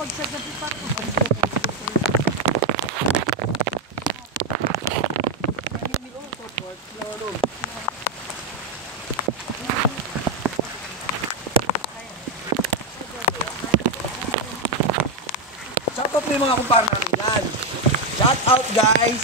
Shout out po yung mga kumpara namin yan. Shout out guys.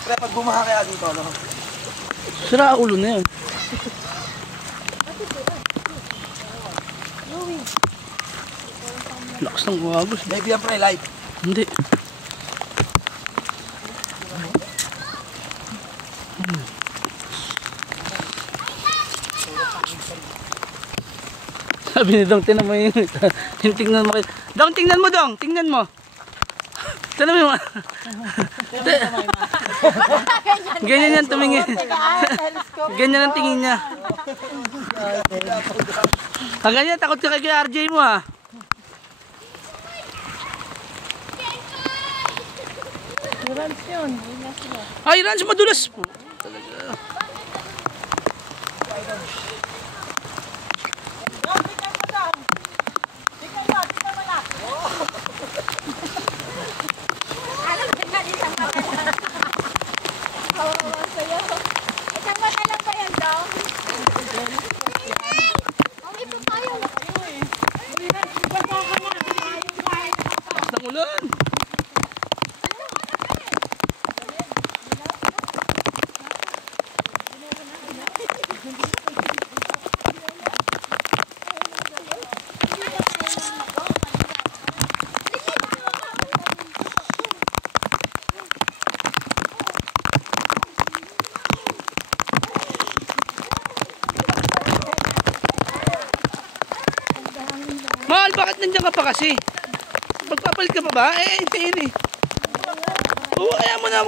Pre, pag bumaha kaya dito, ano? Sira ulo na yun. Lakas ng buhagos. Maybe yan pre, live. Hindi. Sabi ni Dong, tingnan mo yun. Tingnan mo. Dong, tingnan mo Dong. Tingnan mo. Tingnan mo yun. Ganyan yan tumingin. Ganyan ang tingin niya. Ganyan, takot ka kay RJ mo ah. Rans yun. Ay, Rans, madulas. Ng ulan. Mahal, bakit nandiyan ka pa kasi? Magpapalit ka pa ba? Hindi. Oo, kaya mo na.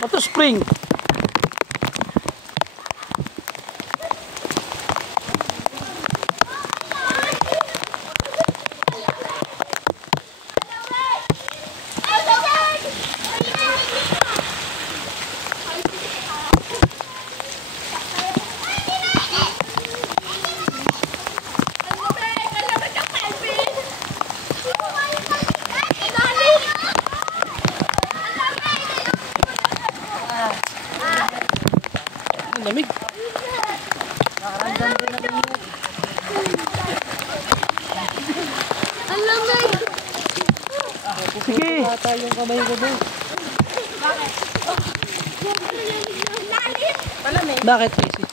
Ito spring. Ang lamig. Ang lamig. Sige. Bata yung kamay ko doon. Bakit? Bakit, Casey?